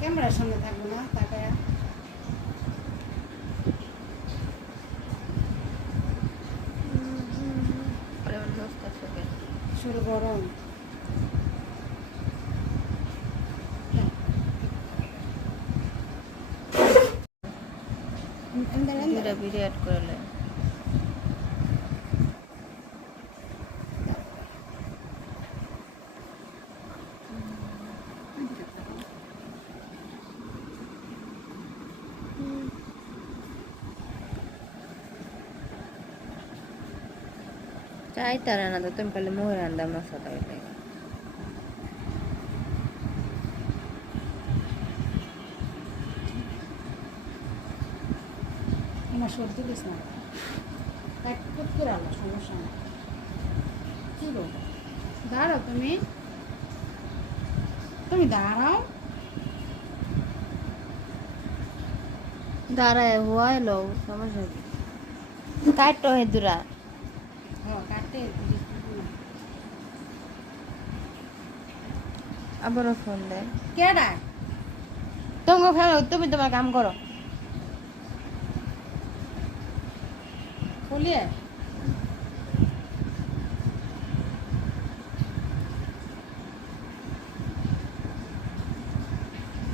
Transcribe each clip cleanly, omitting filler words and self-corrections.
ক্যামেরার সামনে থাকবো না তাকায়া শুরু গরম ভিডিও অ্যাড করলে চাইতারা না তো তুমি পারলে মোহের আন্দা মশাটা ওইটাই আমার সর্দি দিস না এক ফুট করে আলো সমস্যা না কি গো দাঁড়াও তুমি তুমি দাঁড়াও দাঁড়ায় হুয়া এলো সমস্যা কি কাটো হে দূরা হ্যাঁ কাটে আবারও ফোন দেয় কেডা তোমাকে ফেলো তুমি তোমার কাম করো বলিয়ে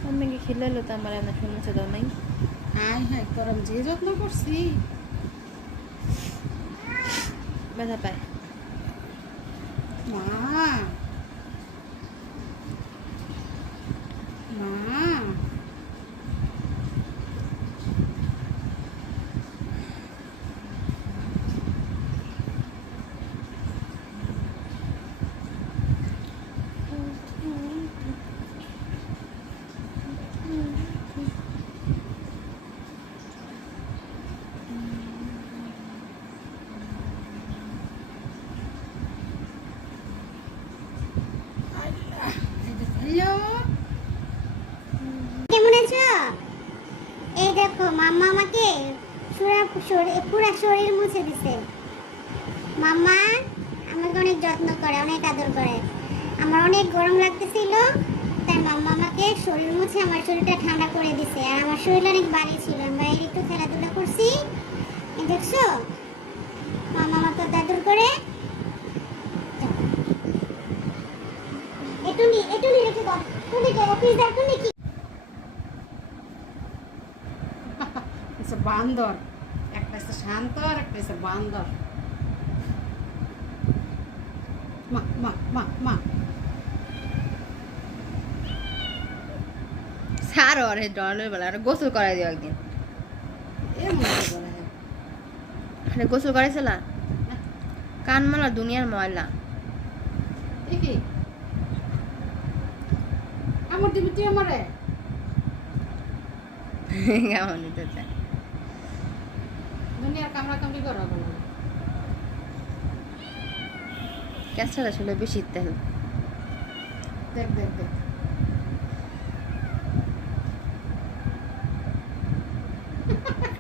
আমি কি খিলাইলো তো আমার এমন শুনছে দাও নাই আয় হ্যাঁ তোর আমি যে যত্ন করছি ব্যথা পায় মা মা হ্যালো কেমন আছো? এই দেখো মাম্মা আমাকে পুরা শরীর মুছে দিছে। মাম্মা আমাকে অনেক যত্ন করে, অনেক আদর করে। আমার অনেক গরম লাগতেছিল, তাই মাম্মা আমাকে শরীর মুছে আমার শরীরটা ঠান্ডা করে দিছে। আর আমার শরীর অনেক ভারী ছিল, আমি বাইরে একটু খেলাধুলা করছি। এই দেখছো মাম্মা আমাকে আদর করে। এটুনি রেখে দাও, টুনি কে পিজা টুনি কি হচ্ছে বান্দর, একটা হচ্ছে শান্ত আর একটা হচ্ছে বান্দর। মা মা মা মা সারো আর ডলের বেলা আর গোসল করাই দিও একদিন এ মনে করে আরে গোসল করাইছিল কান মালা দুনিয়ার ময়লা দেখি আমার দিবি তুই আমারে কেমন দিতে চায় দুনিয়ার কামড়া কামড়ি করা বলো ক্যাঁচাটা আসলে বেশি তেল দেখ দেখ দেখ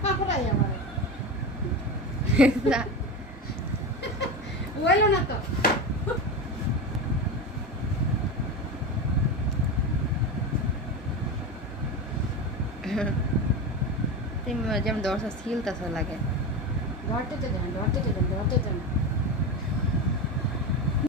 কামড়াই আমারে ওইলো না তো তুমি যেমন দর্শা সিল তাসা লাগে ধরতে যান ধরতে যান ধরতে যান